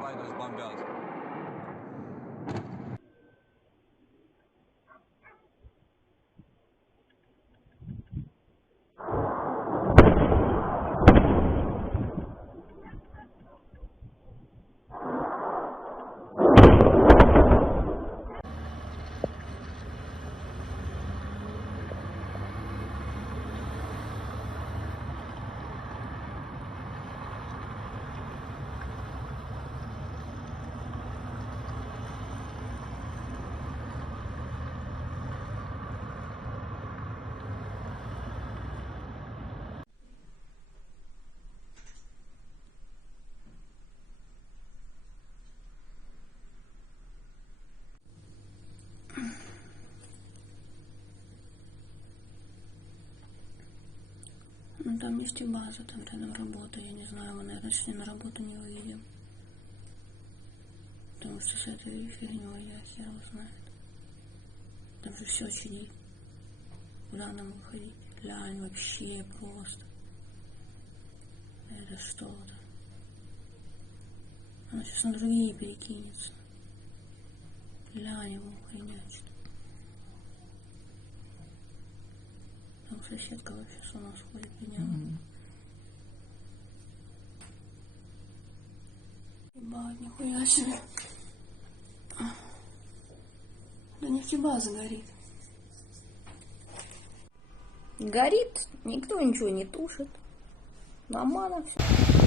войну бомбят. Ну там нефтебаза, там рядом работа, я не знаю, мы, наверное, сегодня на работу не увидим. Потому что с этой фигней я хер его знает. Там же все сидит. Куда нам выходить? Глянь, вообще просто. Это что-то. Она сейчас на другие перекинется. Глянь его хренячит. Там соседка вообще с ума сходит, меня. Ебать, нихуя себе. Да нефтебаза горит. Горит, никто ничего не тушит. Нормально все.